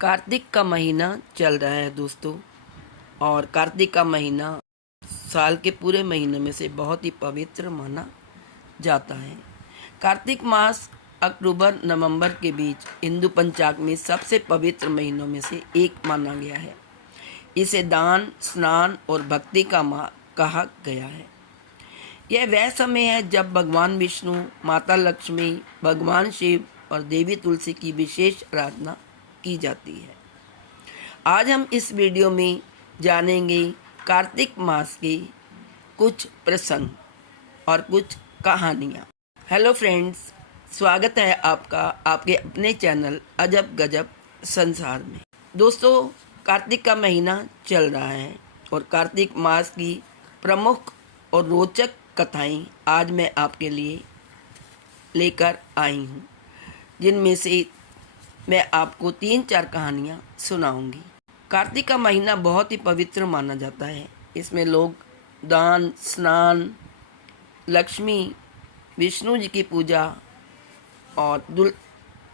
कार्तिक का महीना चल रहा है दोस्तों। और कार्तिक का महीना साल के पूरे महीने में से बहुत ही पवित्र माना जाता है। कार्तिक मास अक्टूबर नवंबर के बीच हिंदू पंचांग में सबसे पवित्र महीनों में से एक माना गया है। इसे दान, स्नान और भक्ति का माह कहा गया है। यह वह समय है जब भगवान विष्णु, माता लक्ष्मी, भगवान शिव और देवी तुलसी की विशेष आराधना की जाती है। आज हम इस वीडियो में जानेंगे कार्तिक मास के कुछ प्रसंग और कुछ कहानियाँ। हेलो फ्रेंड्स, स्वागत है आपका आपके अपने चैनल अजब गजब संसार में। दोस्तों, कार्तिक का महीना चल रहा है और कार्तिक मास की प्रमुख और रोचक कथाएं आज मैं आपके लिए लेकर आई हूँ, जिनमें से मैं आपको 3-4 कहानियाँ सुनाऊंगी। कार्तिक का महीना बहुत ही पवित्र माना जाता है। इसमें लोग दान, स्नान, लक्ष्मी, विष्णु जी की पूजा और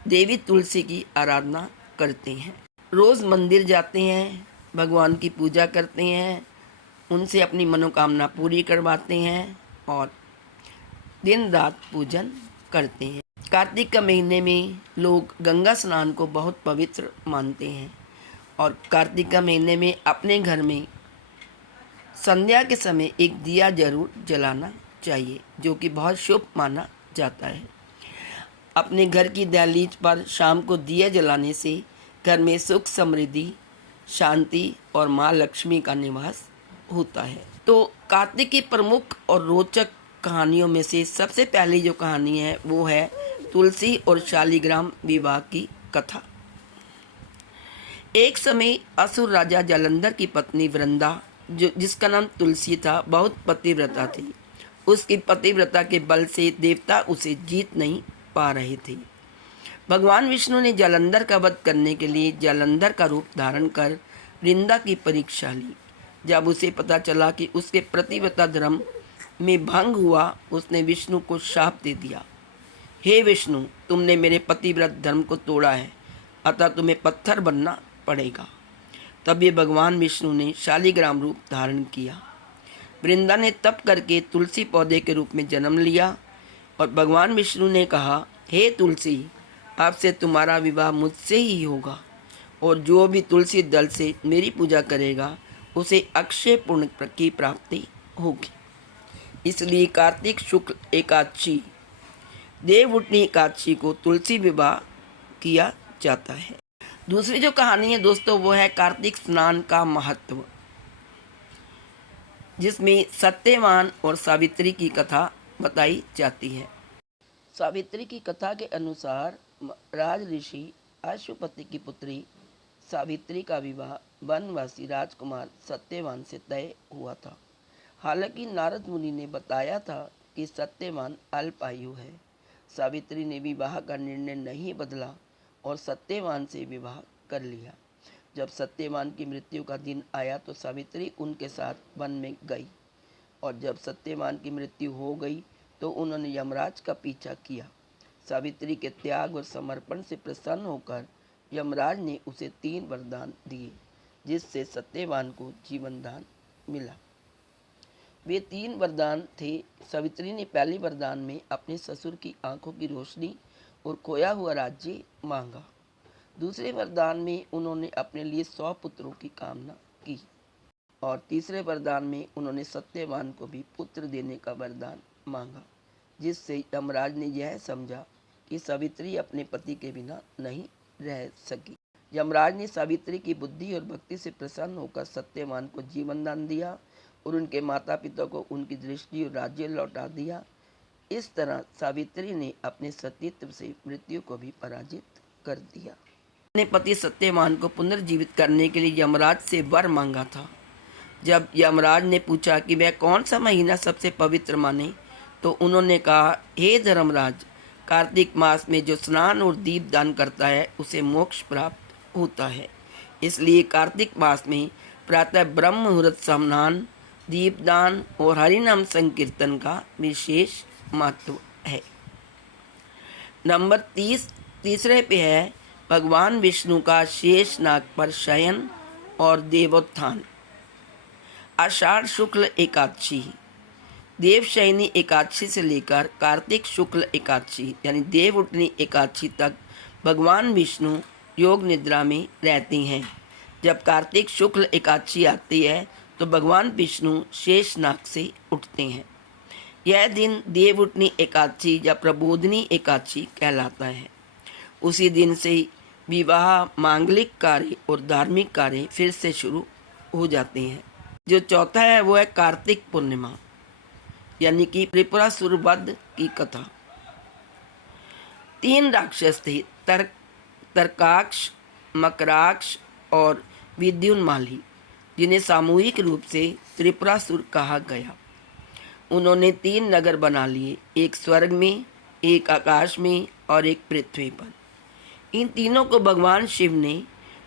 देवी तुलसी की आराधना करते हैं। रोज़ मंदिर जाते हैं, भगवान की पूजा करते हैं, उनसे अपनी मनोकामना पूरी करवाते हैं और दिन रात पूजन करते हैं। कार्तिक के महीने में लोग गंगा स्नान को बहुत पवित्र मानते हैं और कार्तिक के महीने में अपने घर में संध्या के समय एक दिया जरूर जलाना चाहिए, जो कि बहुत शुभ माना जाता है। अपने घर की दहलीज पर शाम को दिया जलाने से घर में सुख, समृद्धि, शांति और माँ लक्ष्मी का निवास होता है। तो कार्तिक की प्रमुख और रोचक कहानियों में से सबसे पहली जो कहानी है वो है तुलसी और शालिग्राम विवाह की कथा। एक समय असुर राजा जालंधर की पत्नी वृंदा, जिसका नाम तुलसी था, बहुत पतिव्रता थी। उसकी पतिव्रता के बल से देवता उसे जीत नहीं पा रहे थे। भगवान विष्णु ने जालंधर का वध करने के लिए जालंधर का रूप धारण कर वृंदा की परीक्षा ली। जब उसे पता चला कि उसके पतिव्रता धर्म में भंग हुआ, उसने विष्णु को शाप दे दिया। हे विष्णु, तुमने मेरे पतिव्रत धर्म को तोड़ा है, अतः तुम्हें पत्थर बनना पड़ेगा। तब ये भगवान विष्णु ने शालिग्राम रूप धारण किया। वृंदा ने तप करके तुलसी पौधे के रूप में जन्म लिया और भगवान विष्णु ने कहा, हे तुलसी, आपसे तुम्हारा विवाह मुझसे ही होगा और जो भी तुलसी दल से मेरी पूजा करेगा उसे अक्षय पुण्य की प्राप्ति होगी। इसलिए कार्तिक शुक्ल एकादशी, देवउठनी एकादशी को तुलसी विवाह किया जाता है। दूसरी जो कहानी है दोस्तों, वो है कार्तिक स्नान का महत्व, जिसमें सत्यवान और सावित्री की कथा बताई जाती है। सावित्री की कथा के अनुसार राज ऋषि अश्वपति की पुत्री सावित्री का विवाह वनवासी राजकुमार सत्यवान से तय हुआ था। हालांकि नारद मुनि ने बताया था कि सत्यवान अल्पायु है। सावित्री ने विवाह का निर्णय नहीं बदला और सत्यवान से विवाह कर लिया। जब सत्यवान की मृत्यु का दिन आया तो सावित्री उनके साथ वन में गई और जब सत्यवान की मृत्यु हो गई तो उन्होंने यमराज का पीछा किया। सावित्री के त्याग और समर्पण से प्रसन्न होकर यमराज ने उसे 3 वरदान दिए, जिससे सत्यवान को जीवन दान मिला। वे 3 वरदान थे। सावित्री ने पहले वरदान में अपने ससुर की आंखों की रोशनी और खोया हुआ राज्य मांगा। दूसरे वरदान में उन्होंने अपने लिए 100 पुत्रों की कामना की और तीसरे वरदान में उन्होंने सत्यवान को भी पुत्र देने का वरदान मांगा, जिससे यमराज ने यह समझा कि सावित्री अपने पति के बिना नहीं रह सकी। यमराज ने सावित्री की बुद्धि और भक्ति से प्रसन्न होकर सत्यवान को जीवन दान दिया और उनके माता पिता को उनकी दृष्टि और राज्य लौटा दिया। इस तरह सावित्री ने अपने सतीत्व से मृत्यु को भी पराजित कर दिया। अपने पति सत्यवान को पुनर्जीवित करने के लिए यमराज से वर मांगा था। जब यमराज ने पूछा कि वह कौन सा महीना सबसे पवित्र माने, तो उन्होंने कहा, हे धर्मराज, कार्तिक मास में जो स्नान और दीप दान करता है उसे मोक्ष प्राप्त होता है। इसलिए कार्तिक मास में प्रातः ब्रह्म मुहूर्त स्नान, दीपदान और हरिनाम संकीर्तन का विशेष महत्व है। नंबर तीसरे पे है भगवान विष्णु का शेष नाग पर शयन और देवोत्थान। आषाढ़ शुक्ल एकादशी, देवशयनी एकादशी से लेकर कार्तिक शुक्ल एकादशी यानी देवउठनी एकादशी तक भगवान विष्णु योग निद्रा में रहते हैं। जब कार्तिक शुक्ल एकादशी आती है तो भगवान विष्णु शेष नाग से उठते हैं। यह दिन देवउठनी एकादशी या प्रबोधनी एकादशी कहलाता है। उसी दिन से विवाह, मांगलिक कार्य और धार्मिक कार्य फिर से शुरू हो जाते हैं। जो चौथा है वो है कार्तिक पूर्णिमा यानी कि त्रिपुरासुर वध की कथा। 3 राक्षस थे, तर्काक्ष, मकराक्ष और विद्युन्माली, जिन्हें सामूहिक रूप से त्रिपुरासुर कहा गया। उन्होंने 3 नगर बना लिए, एक स्वर्ग में, एक आकाश में और एक पृथ्वी पर। इन तीनों को भगवान शिव ने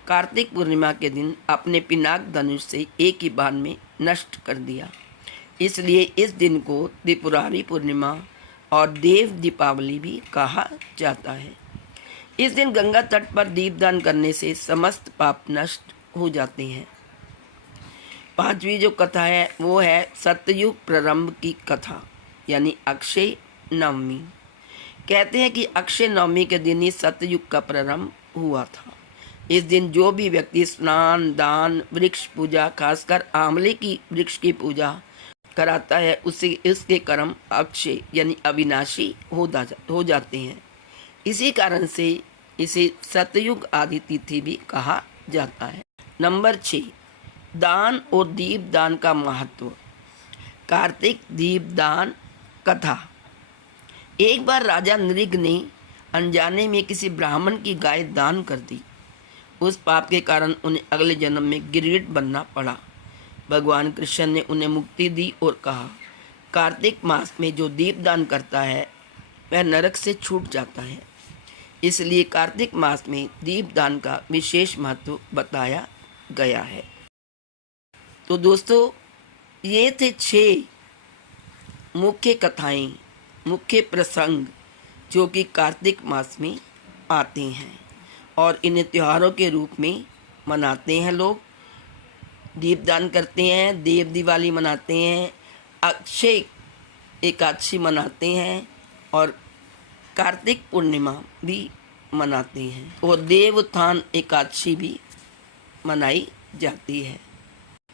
कार्तिक पूर्णिमा के दिन अपने पिनाक धनुष से एक ही बाण में नष्ट कर दिया। इसलिए इस दिन को त्रिपुरारी पूर्णिमा और देव दीपावली भी कहा जाता है। इस दिन गंगा तट पर दीपदान करने से समस्त पाप नष्ट हो जाते हैं। 5वीं जो कथा है वो है सतयुग प्रारंभ की कथा यानी अक्षय नवमी। कहते हैं कि अक्षय नवमी के दिन ही सतयुग का प्रारंभ हुआ था। इस दिन जो भी व्यक्ति स्नान, दान, वृक्ष पूजा, खासकर आंवले की वृक्ष की पूजा कराता है उससे इसके कर्म अक्षय यानी अविनाशी हो जाते हैं। इसी कारण से इसे सतयुग आदि तिथि भी कहा जाता है। नंबर 6, दान और दीपदान का महत्व। कार्तिक दीपदान कथा। एक बार राजा नृग ने अनजाने में किसी ब्राह्मण की गाय दान कर दी। उस पाप के कारण उन्हें अगले जन्म में गिरगिट बनना पड़ा। भगवान कृष्ण ने उन्हें मुक्ति दी और कहा, कार्तिक मास में जो दीपदान करता है वह नरक से छूट जाता है। इसलिए कार्तिक मास में दीपदान का विशेष महत्व बताया गया है। तो दोस्तों, ये थे 6 मुख्य कथाएं, मुख्य प्रसंग जो कि कार्तिक मास में आते हैं और इन्हें त्योहारों के रूप में मनाते हैं। लोग दीपदान करते हैं, देव दिवाली मनाते हैं, अक्षय एकादशी मनाते हैं और कार्तिक पूर्णिमा भी मनाते हैं और देवोत्थान एकादशी भी मनाई जाती है।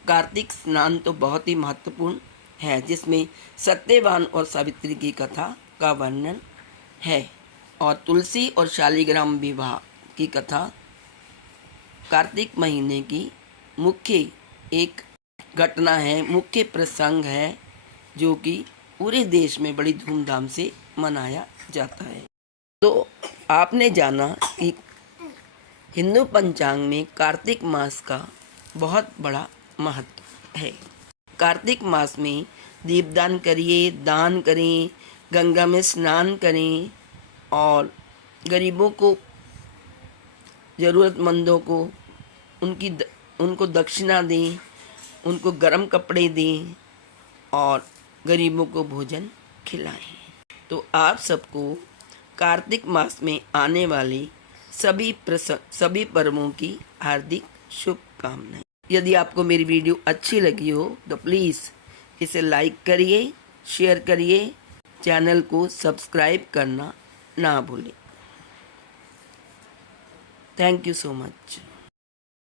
कार्तिक स्नान तो बहुत ही महत्वपूर्ण है, जिसमें सत्यवान और सावित्री की कथा का वर्णन है और तुलसी और शालिग्राम विवाह की कथा कार्तिक महीने की मुख्य एक घटना है, मुख्य प्रसंग है, जो कि पूरे देश में बड़ी धूमधाम से मनाया जाता है। तो आपने जाना कि हिंदू पंचांग में कार्तिक मास का बहुत बड़ा महत्व है। कार्तिक मास में दीपदान करिए, दान करें, गंगा में स्नान करें और गरीबों को, ज़रूरतमंदों को उनको दक्षिणा दें, उनको गर्म कपड़े दें और गरीबों को भोजन खिलाएं। तो आप सबको कार्तिक मास में आने वाले सभी पर्वों की हार्दिक शुभकामनाएं। यदि आपको मेरी वीडियो अच्छी लगी हो तो प्लीज़ इसे लाइक करिए, शेयर करिए, चैनल को सब्सक्राइब करना ना भूलें। Thank you so much.